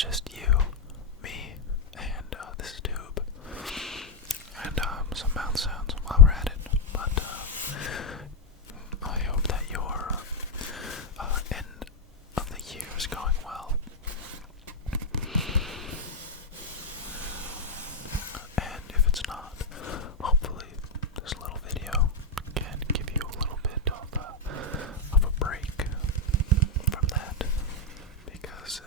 just you, me, and this tube, and some mouth sounds while we're at it. But I hope that your end of the year is going well. And if it's not, hopefully this little video can give you a little bit of a break from that, because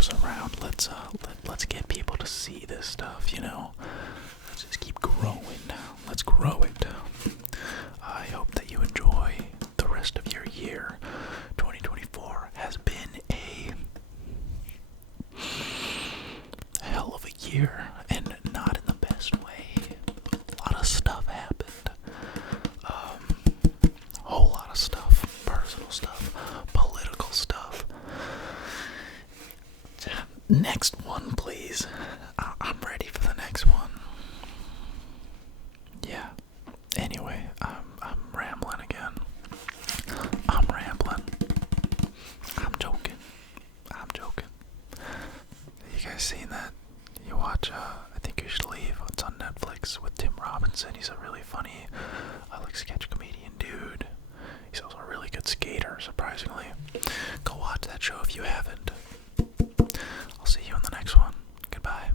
news around. Let's get people to see this stuff, you know. Let's just keep growing now. Let's grow it. I hope that you enjoy the rest of your year. 2024 has been a hell of a year, and not in the best way. A lot of stuff happened. A whole lot of stuff. Personal stuff. Political stuff. Next one, please. I'm ready for the next one. Yeah. Anyway, I'm rambling again. I'm rambling. I'm joking. I'm joking. You guys seen that? You watch, I Think You Should Leave. It's on Netflix with Tim Robinson. He's a really funny, like, sketch comedian dude. He's also a really good skater, surprisingly. Go watch that show if you haven't. I'll see you in the next one. Goodbye.